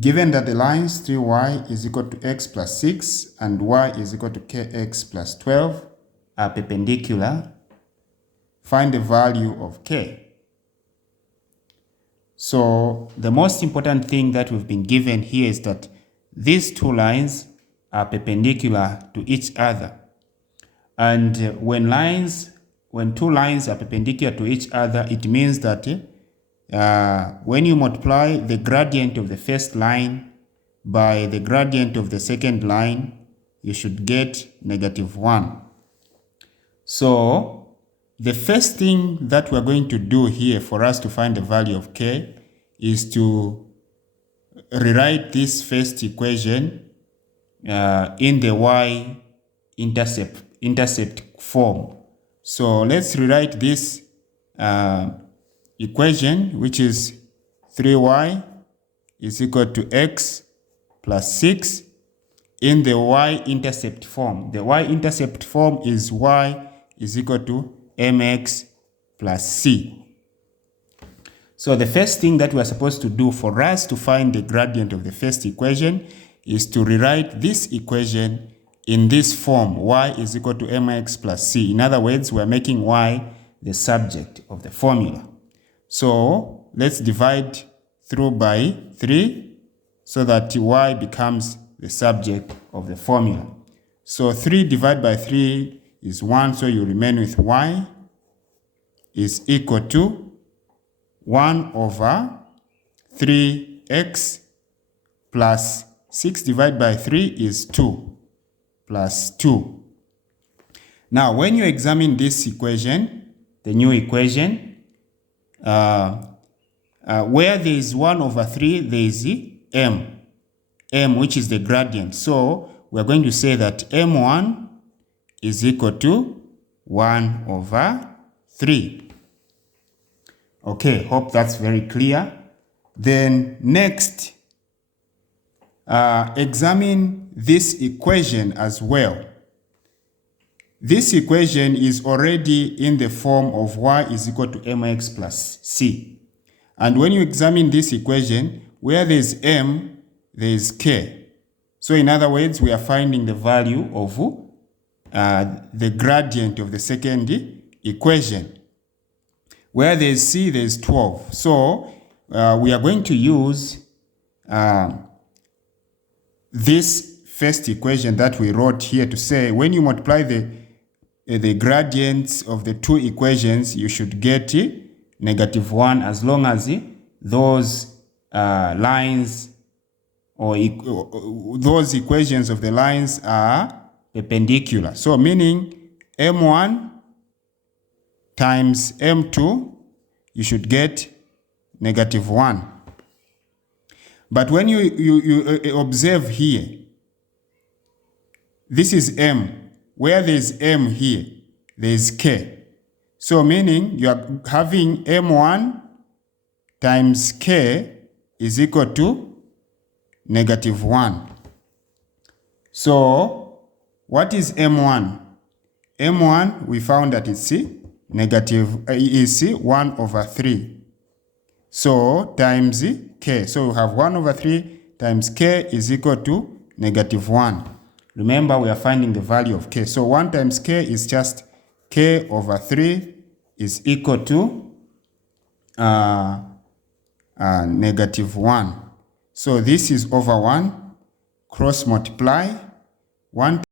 Given that the lines 3y is equal to x plus 6 and y is equal to kx plus 12 are perpendicular, find the value of k. So the most important thing that we've been given here is that these two lines are perpendicular to each other. And when two lines are perpendicular to each other, it means that when you multiply the gradient of the first line by the gradient of the second line, you should get -1. So the first thing that we're going to do here for us to find the value of k is to rewrite this first equation in the y-intercept form. So let's rewrite this equation, which is 3y is equal to x plus 6 in the y-intercept form. The y-intercept form is y is equal to mx plus c. So the first thing that we're supposed to do for us to find the gradient of the first equation is to rewrite this equation in this form, y is equal to mx plus c. In other words, we're making y the subject of the formula. So let's divide through by 3 so that y becomes the subject of the formula. So 3 divided by 3 is 1, so you remain with y is equal to 1 over 3x plus 6 divided by 3 is 2 plus 2. Now, when you examine this equation, the new equation, where there is 1 over 3, there is m, which is the gradient. So we're going to say that m1 is equal to 1 over 3. Okay, hope that's very clear. Then next, examine this equation as well. This equation is already in the form of y is equal to mx plus c. And when you examine this equation, where there is m, there is k. So in other words, we are finding the value of the gradient of the second equation. Where there is c, there is 12. So we are going to use this first equation that we wrote here to say when you multiply the gradients of the two equations, you should get -1 as long as those lines or those equations of the lines are perpendicular. So meaning m1 times m2, you should get -1. But when you observe here, this is m. Where there is m here, there is k. So meaning you are having m1 times k is equal to -1. So what is m1? m1, we found that it's is 1 over 3. So times k. So we have 1 over 3 times k is equal to -1. Remember, we are finding the value of k. So 1 times k is just k over 3 is equal to -1. So this is over 1. Cross multiply. 1